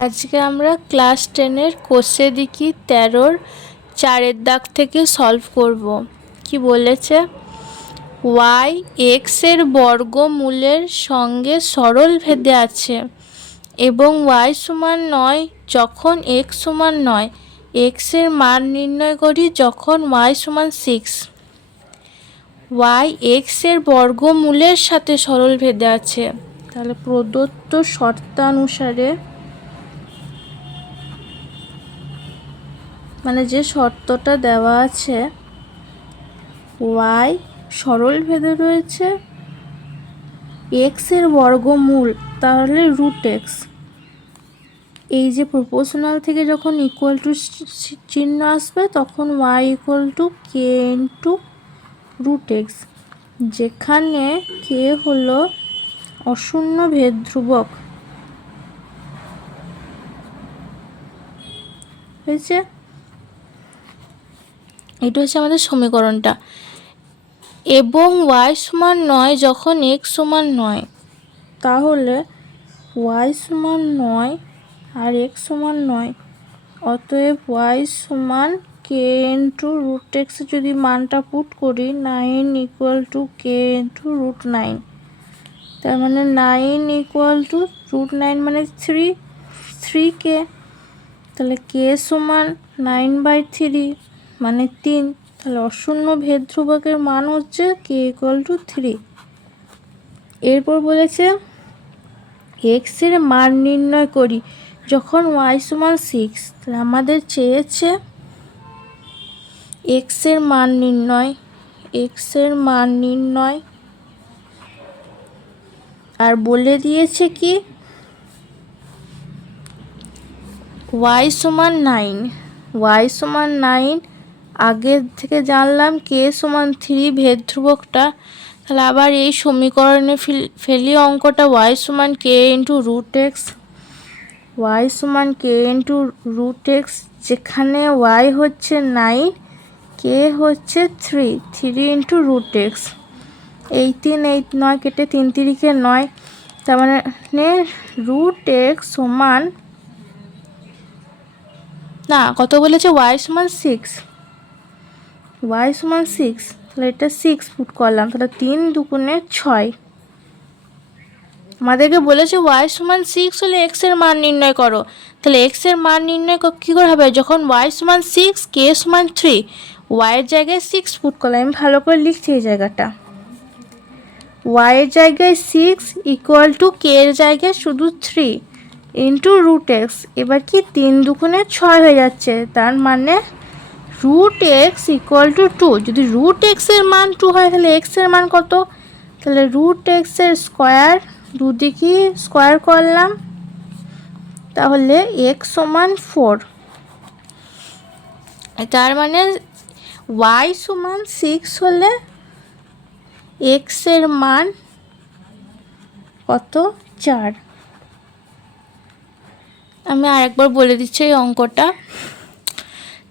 আজকে আমরা ক্লাস 10-এর কোষে দেখি 13-র 4-এর দাগ থেকে সলভ করব। কি বলেছে? y x-এর বর্গমূলের সঙ্গে সরল ভেদে আছে এবং y সমান 9 যখন x সমান 9, x-এর মান নির্ণয় করি যখন y সমান 6। y x-এর বর্গমূলের সাথে সরল ভেদে আছে। তাহলে প্রদত্ত শর্তানুসারে মানে যে শর্তটা দেওয়া আছে y সরল ভেদে রয়েছে x এর বর্গমূল, তাহলে রুট এক্স। এই যে প্রপোর্শনাল থেকে যখন ইকুয়াল টু চিহ্ন আসবে তখন y equal to K into root X, যেখানে কে হলো অশূন্য ভেদ ধ্রুবক। হয়েছে? এটা হচ্ছে আমাদের সমীকরণটা। এবং y সমান 9 যখন x সমান 9, তাহলে y সমান 9 আর x সমান 9, অতএব y সমান কে ইন্টু রুট এক্স। যদি মানটা পুট করি 9 equal to K into root 9, তার মানে 9 ইকুয়াল টু রুট 9 মানে 3k। তাহলে কে সমান 9/3 মানে 3। তাহলে অশূন্য ভেদ ধ্রুবকের মান হচ্ছে কে ইকুয়াল টু 3। এরপর বলেছে এক্স এর মান নির্ণয় করি যখন y সমান 6। তাহলে আমাদের চেয়েছে এক্স এর মান নির্ণয়, আর বলে দিয়েছে কি y সমান 9। আগের থেকে জানলাম কে সমান 3 ভেদ ধ্রুবকটা। তাহলে আবার এই সমীকরণে ফেলি অঙ্কটা y সমান কে ইন্টু রুট এক্স, যেখানে y হচ্ছে 9, কে হচ্ছে 3 ইন্টু রুট এক্স। এই 9 কেটে 3 3-কে 9, তার মানে রুট এক্স সমান না কত বলেছে? y সমান 6। তাহলে এটা 6 পুট করলাম, তাহলে 3 দুগুণে 6। আমাদেরকে বলেছে y সমান 6 হলে x এর মান নির্ণয় করো। তাহলে x এর মান নির্ণয় কী করে হবে? যখন y সমান 6, k সমান 3, y এর জায়গায় 6 পুট করলাম। আমি ভালো করে লিখছি এই জায়গাটা। y এর জায়গায় 6 ইকুয়াল টু k এর জায়গায় শুধু 3 ইন্টু রুট এক্স। এবার কি 3 দুগুণে 6 হয়ে যাচ্ছে, তার মানে রুট এক্স ইকুয়াল টু 2। যদি রুট এক্সের মান 2 হয় তাহলে এক্সের মান কত? তাহলে রুট এক্সের স্কোয়ার, দুদিকে স্কোয়ার করলাম, তাহলে এক্স সমান 4। তার মানে y সমান 6 হলে এক্সের মান কত? 4। আমি আরেকবার বলে দিচ্ছি এই অঙ্কটা।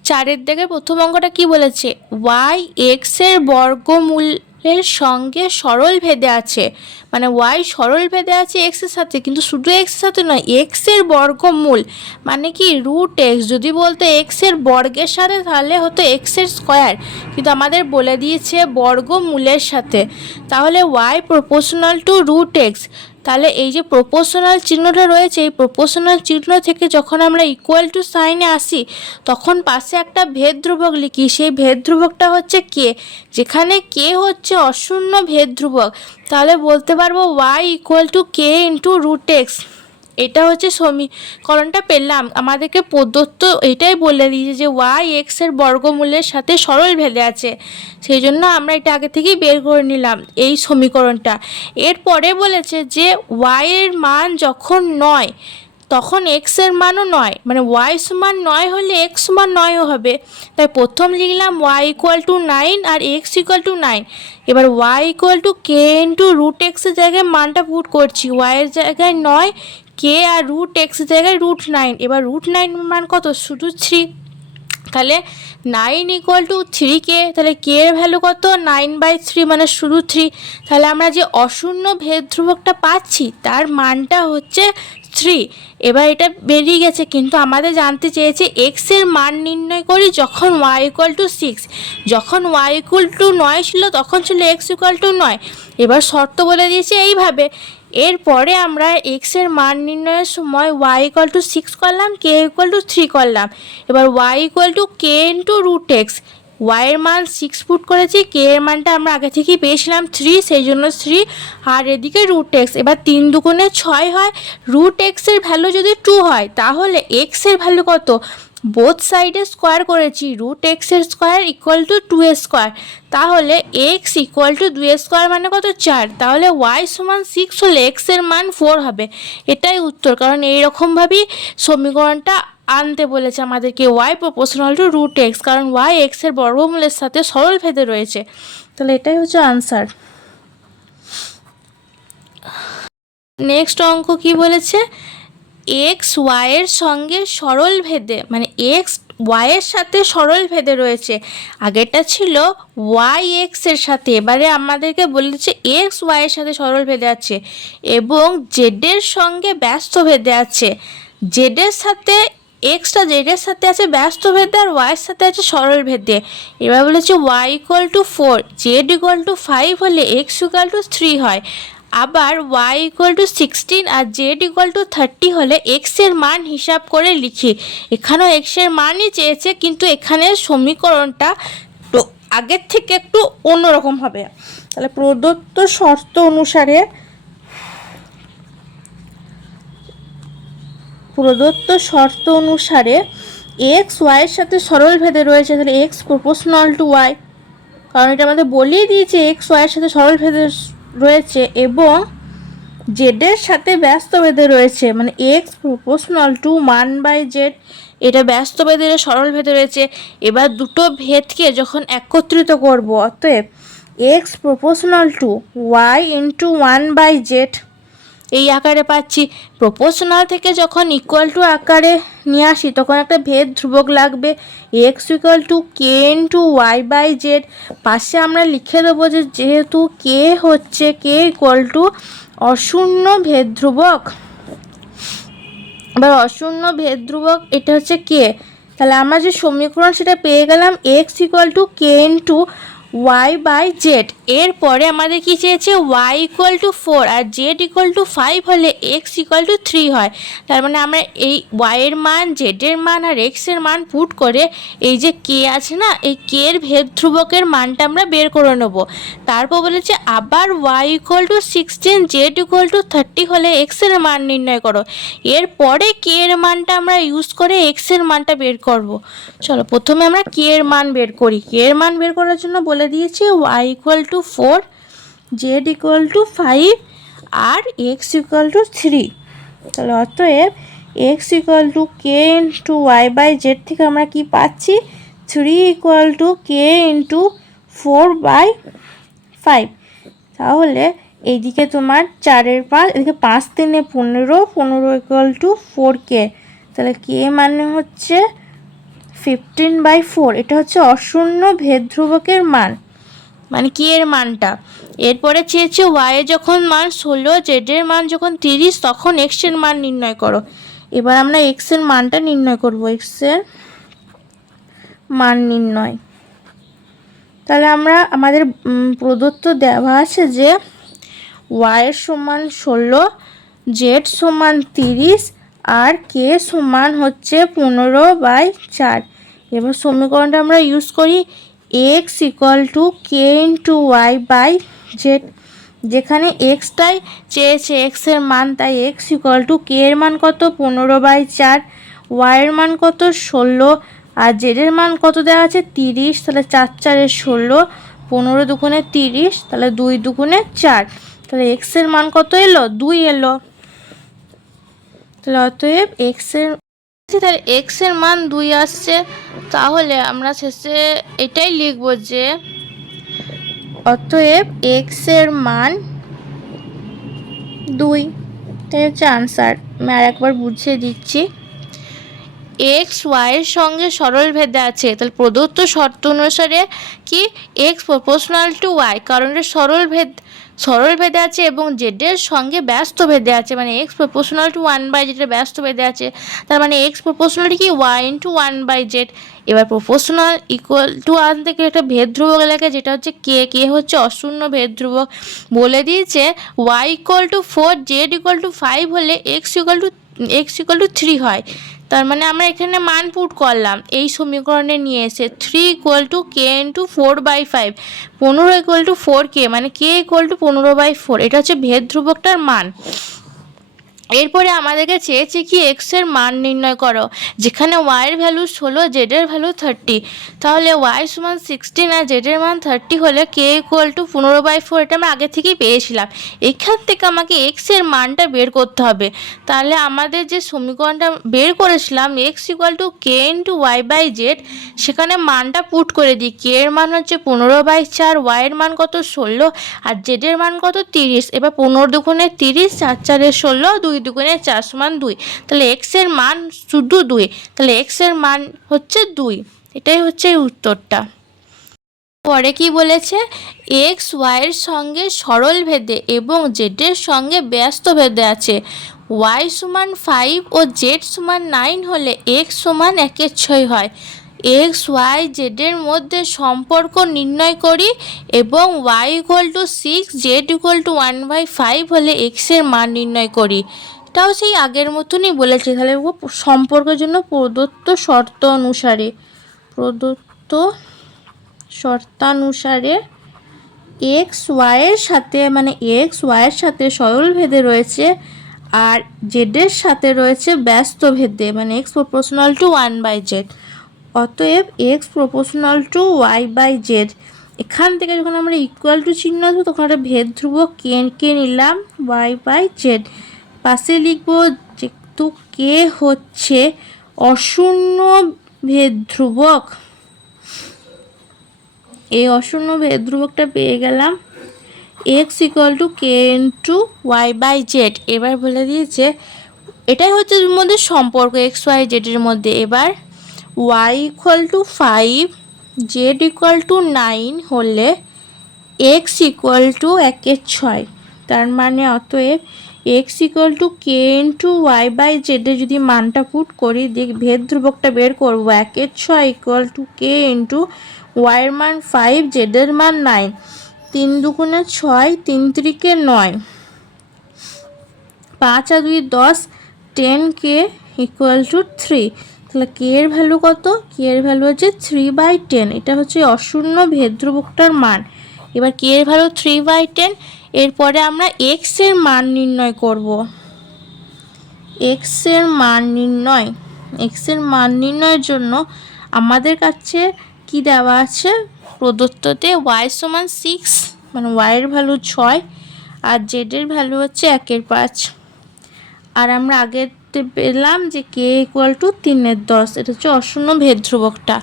4-এর দাগের প্রথম অঙ্কটা কি বলেছে? y x-এর বর্গমূলের সঙ্গে সরল ভেদে আছে, মানে y সরল ভেদে আছে x এর সাথে, কিন্তু শুধু x এর সাথে নয়, x এর বর্গমূল মানে কি রুট এক্স। যদি বলতো x এর বর্গের সাথে তাহলে হতো x এর স্কোয়ার, কিন্তু আমাদের বলে দিয়েছে বর্গমূলের সাথে। তাহলে y proportional to root X. তাহলে এই যে প্রপোর্শনাল চিহ্নটা রয়েছে, এই প্রপোর্শনাল চিহ্ন থেকে যখন আমরা ইকুয়াল টু সাইনে আসি তখন পাশে একটা ভেদ ধ্রুবক লিখি। সেই ভেদ ধ্রুবকটা হচ্ছে কে, যেখানে কে হচ্ছে অশূন্য ভেদ ধ্রুবক। তাহলে বলতে পারবো y equal to K into root X. এটা হচ্ছে সমীকরণটা পেলাম। আমাদেরকে প্রদত্ত এটাই বলে দিয়েছে যে y x এর বর্গমূলের সাথে সরল ভেদে আছে, সেই জন্য আমরা এটা আগে থেকেই বের করে নিলাম এই সমীকরণটা। এরপরে বলেছে যে y এর মান যখন 9 তখন x এর মানও 9, মানে y সমান 9 হলে x সমান 9ও হবে। তাই প্রথম লিখলাম y ইকুয়াল টু 9 আর x ইকুয়াল টু 9। এবার y equal to K into root এক্সের জায়গায় মানটা পুট করছি। y এর জায়গায় 9, কে আর রুট এক্সের জায়গায় রুট 9। এবার রুট 9 মান কত? শুধু 3। তাহলে 9 ইকুয়াল টু 3k। তাহলে কে এর ভ্যালু কত? 9/3 মানে শুধু 3। তাহলে আমরা যে অশূন্য ভেদ ধ্রুবকটা পাচ্ছি তার মানটা হচ্ছে 3। এবার এটা বেরিয়ে গেছে, কিন্তু আমাদের জানতে চেয়েছে এক্সের মান নির্ণয় করি যখন ওয়াই ইকুয়াল টু 6। যখন ওয়াই ইকুয়াল টু 9 ছিল তখন ছিল এক্স ইকুয়াল টু 9। এবার শর্ত বলে দিয়েছে এইভাবে। এরপরে আমরা এক্সের মান নির্ণয়ের সময় ওয়াই ইকুয়াল টু 6 করলাম, কে ইকুয়াল টু 3 করলাম। এবার Y equal to K into root X. ওয়াইয়ের মান 6 পুট করেছি, কে এর মানটা আমরা আগে থেকেই পেয়েছিলাম 3, সেই জন্য 3, আর এদিকে রুট এক্স। এবার 3 দুগুণে 6 হয়। রুট এক্সের ভ্যালু যদি 2 হয় তাহলে এক্সের ভ্যালু কত, বোথ সাইডে স্কোয়ার করেছি, রুট এক্সের স্কোয়ার ইকুয়াল টু 2 স্কোয়ার। তাহলে এক্স ইকুয়াল টু 2 স্কোয়ার মানে কত, 4। তাহলে ওয়াই সমান 6 হলে এক্সের মান 4 হবে। এটাই উত্তর, কারণ এইরকমভাবেই সমীকরণটা আনতে বলেছে আমাদেরকে, Y proportional to root X, কারণ ওয়াই এক্সের বর্গমূলের সাথে সরল ভেদে রয়েছে। তাহলে এটাই হচ্ছে আনসার। নেক্সট অঙ্ক কি বলেছে, এক্স ওয়াইয়ের সঙ্গে সরল ভেদে, মানে এক্স ওয়াইয়ের সাথে সরল ভেদে রয়েছে। আগেরটা ছিল ওয়াই এক্সের সাথে, এবারে আমাদেরকে বলেছে এক্স ওয়াইয়ের সাথে সরল ভেদে আছে এবং জেডের সঙ্গে ব্যস্ত ভেদে আছে। জেডের সাথে এক্সটা জেডের সাথে আছে ব্যস্ত ভেদে আর ওয়াইয়ের সাথে আছে সরল ভেদে। এবার বলেছে Y equal to 4, Z equal to 5 হলে এক্স ইকুয়াল টু 3 হয়। আবার ওয়াই ইকুয়াল টু 16 আর জেড ইকুয়াল টু 30 হলে এক্সের মান হিসাব করে লিখি। এখানেও এক্সের মানই চেয়েছে, কিন্তু এখানে সমীকরণটা তো আগের থেকে একটু অন্যরকম হবে। তাহলে প্রদত্ত শর্ত অনুসারে এক্স ওয়াইয়ের সাথে সরল ভেদে রয়েছে, তাহলে এক্স প্রপোর্শনাল টু ওয়াই, কারণ এটা আমাদের বলেই দিয়েছে এক্স ওয়াইয়ের সাথে সরল ভেদে রয়েছে, এবং জেডের সাথে ব্যস্ত ভেদে রয়েছে, মানে এক্স প্রপোর্শনাল টু 1/z, এটা ব্যস্ত ভেদে সরল ভেদে রয়েছে। এবার দুটো ভেদকে যখন একত্রিত করব, অতএব X proportional to Y into 1/z এই আকারে পাচ্ছি। প্রপোর্শনাল থেকে যখন ইকুয়াল টু আকারে নিয়ে আসি তখন একটা ভেদ ধ্রুবক লাগবে, X equal to K into Y by Z. পাশে আমরা লিখে দেবো যে যেহেতু কে হচ্ছে কে ইকুয়াল টু অশূন্য ভেদ ধ্রুবক। এবার অশূন্য ভেদ ধ্রুবক এটা হচ্ছে কে, তাহলে আমরা যে সমীকরণ সেটা পেয়ে গেলাম X equal to K into Y by Z. এরপরে আমাদের কি চেয়েছে, ওয়াই ইকুয়াল টু 4 আর জেড ইকুয়াল টু 5 হলে এক্স ইকুয়াল টু 3 হয়। তার মানে আমরা এই ওয়াইয়ের মান, জেডের মান আর এক্সের মান পুট করে এই যে কে আছে না, এই কে এর ভেদ ধ্রুবকের মানটা আমরা বের করে নেব। তারপর বলেছে আবার Y equal to 16, Z equal to 30 হলে এক্সের মান নির্ণয় করো। এরপরে কে এর মানটা আমরা ইউজ করে এক্সের মানটা বের করব। চলো প্রথমে আমরা কে এর মান বের করি। কে এর মান বের করার জন্য বলে দিয়েছে Y equal to 4, Z equal to 5 আর এক্স ইকুয়াল টু 3। তাহলে অতএব X equal to K into Y by Z থেকে আমরা কি পাচ্ছি, 3 ইকুয়াল টু কে ইন্টু 4/5। তাহলে এইদিকে তোমার 4-এর 5, এদিকে 5×3 = 15, 15 ইকুয়াল টু 4k। তাহলে কে মানে হচ্ছে 15/4। এটা হচ্ছে অশূন্য ভেদ ধ্রুবকের মান, মানে কি এর মানটা। এরপরে চেয়েছে ওয়াই এর যখন মান 16, জেডের মান যখন 30, তখন এক্স এর মান নির্ণয় করো। এবার আমরা এক্স এর মানটা নির্ণয় করব। এক্স এর মান নির্ণয়, তাহলে আমরা আমাদের প্রদত্ত দেওয়া আছে যে ওয়াই এর সমান 16, জেড সমান 30 আর কে সমান হচ্ছে 15/4। এবার সমীকরণটা আমরা ইউজ করি X equal to K into Y by Z. যেখানে এক্সটাই চেয়েছে এক্সের মান, তাই এক্স ইকুয়াল টু কে এর মান কত 15/4, ওয়াইয়ের মান কত 16 আর জেডের মান কত দেওয়া আছে 30। তাহলে 4×4 = 16, 15 দুগুণে 30, তাহলে 2 দুগুণে 4। তাহলে এক্সের মান কত এলো, 2 এলো। তাহলে অতএব তাহলে এক্সের মান 2 আসছে। তাহলে আমরা শেষে এটাই লিখব যে অতএব এক্সের মান 2। তাই হচ্ছে আনসার। আমি আর একবার বুঝিয়ে দিচ্ছি। এক্স ওয়াইয়ের সঙ্গে সরল ভেদে আছে, তাহলে প্রদত্ত শর্ত অনুসারে কি এক্স প্রপোর্শনাল টু ওয়াই, কারণ এটা সরল ভেদ সরল ভেদে আছে এবং জেডের সঙ্গে ব্যস্ত ভেদে আছে, মানে এক্স প্রপোর্শনাল টু 1/z ব্যস্ত ভেদে আছে, তার মানে এক্স প্রপোর্শনাল কি y ইন্টু 1/z। এবার প্রপোর্শনাল ইকুয়াল টু আনতে গেলে একটা ভেদ ধ্রুবক লাগে, যেটা হচ্ছে কে হচ্ছে অশূন্য ভেদ ধ্রুবক। বলে দিয়েছে y equal to 4 z equal to 5 হলে x ইকুয়াল টু 3 হয়। তার মানে আমরা এখানে মান পুট করলাম এই সমীকরণে নিয়ে এসে 3 equal to K into 4/5, 15 equal to 4k, মানে কে ইকুয়াল টু 15/4। এটা হচ্ছে ভেদ ধ্রুবকটার মান। এরপরে আমাদেরকে চেয়েছে কি এক্স এর মান নির্ণয় করো, যেখানে ওয়াই এর ভ্যালু 16, জেড এর ভ্যালু 30। তাহলে ওয়াই সমান 16 আর জেড এর মান 30 হলে কে ইকুয়াল টু 15/4, এটা আমরা আগে থেকেই পেয়েছিলাম। এখান থেকে আমাকে এক্স এর মানটা বের করতে হবে। তাহলে আমাদের যে সমীকরণটা বের করেছিলাম X equal to K into Y by Z, সেখানে মানটা পুট করে দিই। কে এর মান হচ্ছে 15/4, ওয়াই এর মান কত 16 আর জেড এর মান কত 30। এবার 15 দুগুণে 30, 4 4 16, 2 দুগুণে 4 সমান 2। তাহলে এক্স এর মান শুধু 2, তাহলে এক্স এর মান হচ্ছে 2। এটাই হচ্ছে উত্তরটা। পরে কি বলেছে, এক্স ওয়াইয়ের সঙ্গে সরল ভেদে এবং জেডের সঙ্গে ব্যস্ত ভেদে আছে। ওয়াই সমান 5 ও জেড সমান 9 হলে এক্স সমান 1/6 হয়। এক্স ওয়াই জেডের মধ্যে সম্পর্ক নির্ণয় করি এবং Y equal to 6, Z equal to 1/5 হলে এক্সের মান নির্ণয় করি। এটাও সেই আগের মতনই বলেছে। তাহলে সম্পর্কের জন্য প্রদত্ত শর্তানুসারে এক্স ওয়াইয়ের সাথে, মানে এক্স ওয়াইয়ের সাথে সরল ভেদে রয়েছে আর জেডের সাথে রয়েছে ব্যস্ত ভেদে, মানে এক্স প্রপোর্শনাল টু 1/z। অতএব X proportional to Y by Z. এখান থেকে যখন আমরা ইকুয়াল টু চিহ্ন আসবো তখন একটা ভেদ ধ্রুবক কে নিলাম ওয়াই বাই জেড। পাশে লিখবো যেহেতু কে হচ্ছে অশূন্য ভেদ ধ্রুবক, এই অশূন্য ভেদ ধ্রুবকটা পেয়ে গেলাম X equal to K into Y by Z. এবার বলে দিয়েছে এটাই হচ্ছে এর মধ্যে সম্পর্ক এক্স ওয়াই জেডের মধ্যে। এবার Y equal to 5, Z equal to 9 হলে এক্স ইকুয়াল টু 1/6। তার মানে অতএব X equal to K into Y by জেডে যদি মানটা পুট করি, ভেদ ধ্রুবকটা বের করবো 1/6 ইকুয়াল টু কে ইন্টু ওয়াইয়ের মান 5, জেডের মান 9, 3 দুগুণে 6, 3 3-কে 9, 5 আর 2 10, 10k ইকুয়াল টু 3। তাহলে কে এর ভ্যালু কত, কে এর ভ্যালু হচ্ছে 3/10। এটা হচ্ছে অশূন্য ভেদ ধ্রুবকটার মান। এবার কে এর ভ্যালু 3/10। এরপরে আমরা এক্স এর মান নির্ণয় করব। এক্স এর মান নির্ণয়ের জন্য আমাদের কাছে কি দেওয়া আছে, প্রদত্ততে ওয়াই সমান 6, মানে ওয়াইয়ের ভ্যালু 6 আর জেডের ভ্যালু হচ্ছে 1/5। আর আমরা আগে পেলাম যে কে ইকুয়াল টু 3/10। এটা হচ্ছে অশূন্য ভেদ ধ্রুবকটা।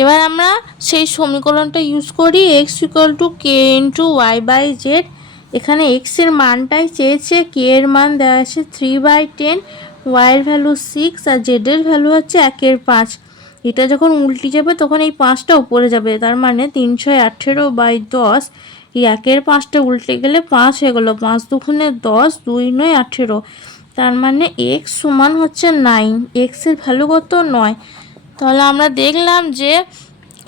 এবার আমরা সেই সমীকরণটা ইউজ করি X equal to K into Y by Z. এখানে এক্স এর মানটাই চেয়েছে, কে এর মান দেওয়া আছে 3/10, ওয়াইয়ের ভ্যালু 6 আর জেডের ভ্যালু হচ্ছে 1/5। এটা যখন উল্টে যাবে তখন এই 5টা উপরে যাবে, তার মানে 3 6 18/10। এই 1/5টা উল্টে গেলে 5 হয়ে গেলো, 5 দুগুণে 10, 2 9 18। তার মানে এক্স সমান হচ্ছে 9। এক্স এর ভ্যালু কত 9। তাহলে আমরা দেখলাম যে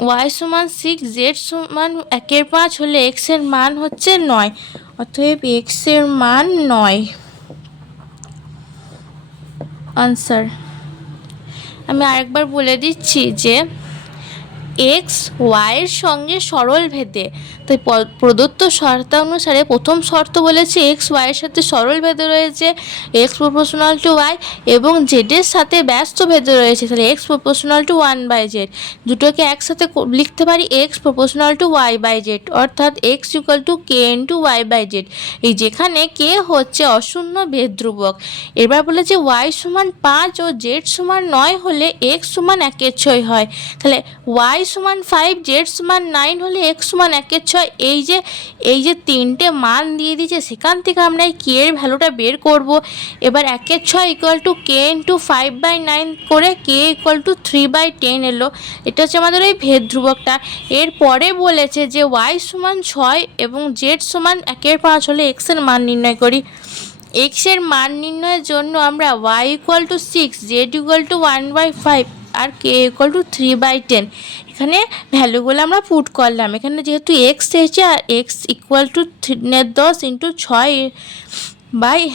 ওয়াই সমান 6, জেড সমান 1/5 হলে এক্স এর মান হচ্ছে 9। অতএব এক্স এর মান 9 আনসার। আমি আরেকবার বলে দিচ্ছি যে এক্স ওয়াইয়ের সঙ্গে সরল ভেদে, তাই প্রদত্ত শর্তানুসারে প্রথম শর্ত বলেছে এক্স ওয়াইয়ের সাথে সরল ভেদে রয়েছে এক্স প্রপোর্শনাল টু ওয়াই এবং জেডের সাথে ব্যস্ত ভেদে রয়েছে, তাহলে এক্স প্রপোর্শনাল টু 1/z। দুটোকে একসাথে লিখতে পারি X proportional to Y by Z, অর্থাৎ X equal to K into Y by Z. এই যেখানে কে হচ্ছে অশূন্য ভেদ ধ্রুবক। এবার বলেছে ওয়াই সমান 5 ও জেড সমান 9 হলে এক্স সমান 1/6 হয়। তাহলে ওয়াই ওয়াই সমান 5, জেড সমান 9 হলে এক্স সমান 1/6। এই যে তিনটে মান দিয়ে দিয়েছে, সেখান থেকে আমরা এই কে এর ভ্যালুটা বের করব। এবার 1/6 ইকুয়াল টু কে ইন্টু 5/9 করে কে ইকুয়াল টু 3/10 এলো। এটা হচ্ছে আমাদের ওই ভেদ ধ্রুবকটা। এরপরে বলেছে যে ওয়াই সমান 6 এবং জেড সমান 1/5 হলে এক্সের মান নির্ণয় করি। এক্সের মান নির্ণয়ের জন্য আমরা Y equal to 6, Z equal to 1/5 আর কে ইকুয়াল টু 3/10 এখানে ভ্যালুগুলো আমরা পুট করলাম। এখানে যেহেতু এক্স এসেছে আর এক্স ইকুয়াল টু 10 ইন্টু 6/1/5।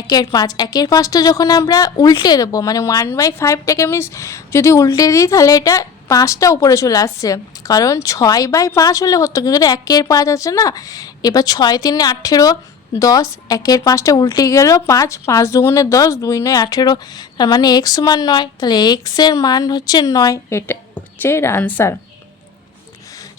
1/5টা যখন আমরা উল্টে দেবো, মানে 1/5টাকে আমি যদি উল্টে দিই তাহলে এটা 5টা উপরে চলে আসছে, কারণ 6/5 হলে হতো, কিন্তু এটা 1/5 আছে না। এবার 6 × 3 = 18, 10, 1/5টা উল্টে গেল 5, 5 × 2 = 10, 2 × 9 = 18, তার মানে এক্স সমান 9। তাহলে এক্সের মান হচ্ছে 9। এটা হচ্ছে এর আনসার।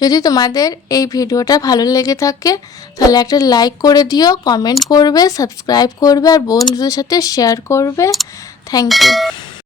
যদি তোমাদের এই ভিডিওটা ভালো লেগে থাকে তাহলে একটা লাইক করে দিও, কমেন্ট করবে, সাবস্ক্রাইব করবে আর বন্ধুদের সাথে শেয়ার করবে। Thank you.